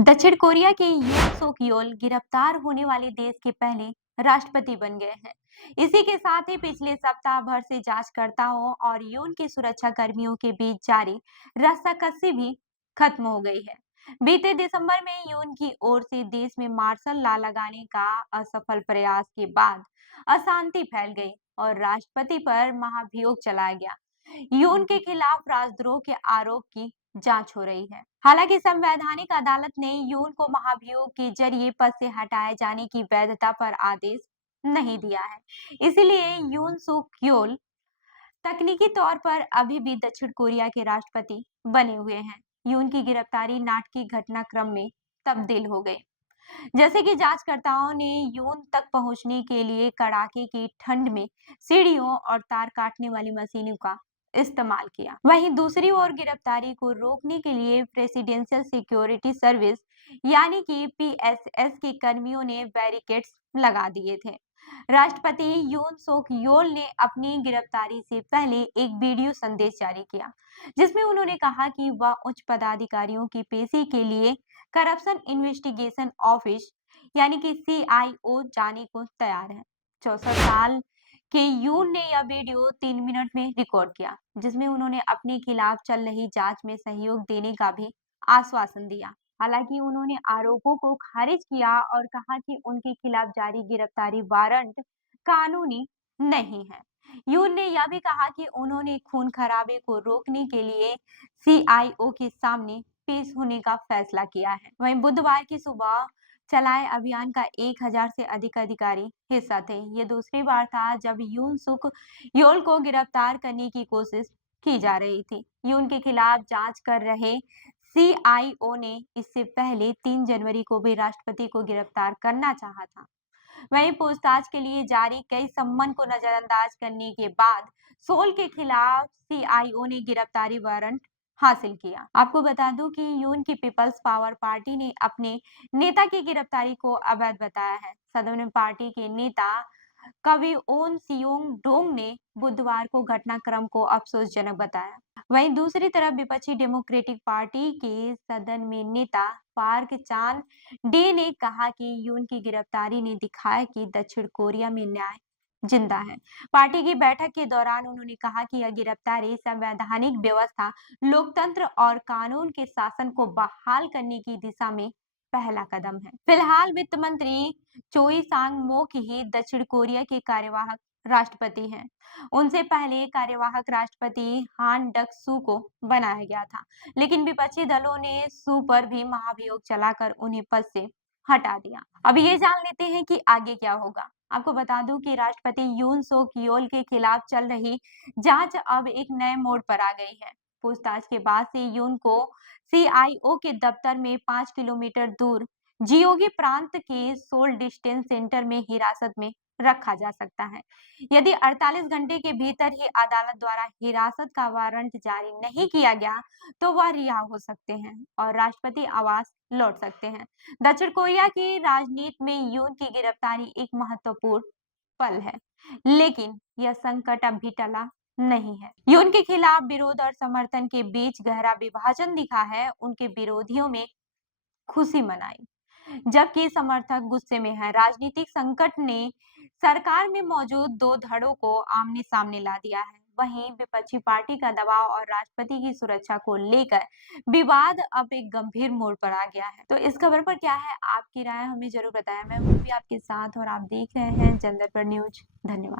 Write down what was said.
दक्षिण कोरिया के यून सोक योल गिरफ्तार होने वाले देश के पहले राष्ट्रपति बन गए हैं। इसी के साथ ही पिछले सप्ताह भर से जांचकर्ताओं और यून के सुरक्षा कर्मियों के बीच जारी रस्साकसी भी खत्म हो गई है। बीते दिसंबर में यून की ओर से देश में मार्शल लॉ लगाने का असफल प्रयास के बाद अशांति फैल गई और राष्ट्रपति पर महाभियोग चलाया गया। यून के खिलाफ राजद्रोह के आरोप की जांच हो रही है। हालांकि संवैधानिक अदालत ने यून को महाभियोग के जरिए पद से हटाए जाने की वैधता पर आदेश नहीं दिया है। इसलिए यून सुक योल तकनीकी तौर पर अभी भी दक्षिण कोरिया के राष्ट्रपति बने हुए हैं। यून की गिरफ्तारी नाटकीय घटनाक्रम में तब्दील हो गई। जैसे कि जांचकर्ताओं ने यून तक पहुंचने के लिए कड़ाके की ठंड में सीढ़ियों और तार काटने वाली मशीनों का इस्तेमाल किया। वहीं दूसरी ओर गिरफ्तारी को रोकने के लिए प्रेसिडेंशियल सिक्योरिटी सर्विस यानी कि पीएसएस के कर्मियों ने बैरिकेड्स लगा दिए थे। राष्ट्रपति यून सोक योल ने अपनी गिरफ्तारी से पहले एक वीडियो संदेश जारी किया, जिसमें उन्होंने कहा कि वह उच्च पदाधिकारियों की पेशी के लिए करप्शन इन्वेस्टिगेशन ऑफिस यानी कि सीआईओ जाने को तैयार है। 64 साल के यून ने यह वीडियो 3 मिनट में रिकॉर्ड किया, जिसमें उन्होंने अपने खिलाफ चल रही जांच में सहयोग देने का भी आश्वासन दिया। हालांकि उन्होंने आरोपों को खारिज किया और कहा कि उनके खिलाफ जारी गिरफ्तारी वारंट कानूनी नहीं है। यून ने यह भी कहा कि उन्होंने खून खराबे को रोकने के लिए सीआईओ के सामने पेश होने का फैसला किया है। वहीं बुधवार की सुबह चलाए अभियान का 1000 से अधिक अधिकारी हिस्सा थे। ये दूसरी बार था जब यून सुक योल को गिरफ्तार करने की कोशिश की जा रही थी। यून के खिलाफ जांच कर रहे सीआईओ ने इससे पहले 3 जनवरी को भी राष्ट्रपति को गिरफ्तार करना चाहा था। वहीं पूछताछ के लिए जारी कई सम्मन को नजरअंदाज करने के बाद सोल के खिलाफ सीआईओ ने गिरफ्तारी वारंट हासिल किया। आपको बता दूं कि यून की पीपल्स पावर पार्टी ने अपने नेता की गिरफ्तारी को अवैध बताया है। सदन में पार्टी के नेता कविओन सियोंग डोंग ने बुधवार को घटनाक्रम को अफसोसजनक बताया। वहीं दूसरी तरफ विपक्षी डेमोक्रेटिक पार्टी के सदन में नेता पार्क चान डे ने कहा कि यून की गिरफ्तारी ने दिखाया कि दक्षिण कोरिया में न्याय जिंदा है। पार्टी की बैठक के दौरान उन्होंने कहा कि यह गिरफ्तारी संवैधानिक व्यवस्था, लोकतंत्र और कानून के शासन को बहाल करने की दिशा में पहला कदम है। फिलहाल वित्त मंत्री चोई सांग मोक ही दक्षिण कोरिया के कार्यवाहक राष्ट्रपति हैं। उनसे पहले कार्यवाहक राष्ट्रपति हान डक सू को बनाया गया था, लेकिन विपक्षी दलों ने सू पर भी महाभियोग चलाकर उन्हें पद से हटा दिया। अब ये जान लेते हैं कि आगे क्या होगा। आपको बता दूं कि राष्ट्रपति यून सोक योल के खिलाफ चल रही जांच अब एक नए मोड़ पर आ गई है। पूछताछ के बाद से यून को सीआईओ के दफ्तर में 5 किलोमीटर दूर जियोगी प्रांत के सोल डिस्टेंस सेंटर में हिरासत में रखा जा सकता है। यदि 48 घंटे के भीतर ही अदालत द्वारा हिरासत का वारंट जारी नहीं किया गया, तो वह रिहा हो सकते हैं और राष्ट्रपति आवास लौट सकते हैं। दक्षिण कोरिया की राजनीति में यून की गिरफ्तारी एक महत्वपूर्ण पल है, लेकिन यह संकट अब भी टला नहीं है। यून के खिलाफ विरोध और समर्थन के बीच गहरा विभाजन दिखा है। उनके विरोधियों में खुशी मनाई, जबकि समर्थक गुस्से में हैं। राजनीतिक संकट ने सरकार में मौजूद दो धड़ों को आमने सामने ला दिया है। वहीं विपक्षी पार्टी का दबाव और राष्ट्रपति की सुरक्षा को लेकर विवाद अब एक गंभीर मोड़ पर आ गया है। तो इस खबर पर क्या है आपकी राय, हमें जरूर बताएं। मैं हूं भी आपके साथ और आप देख रहे हैं जनता पर न्यूज। धन्यवाद।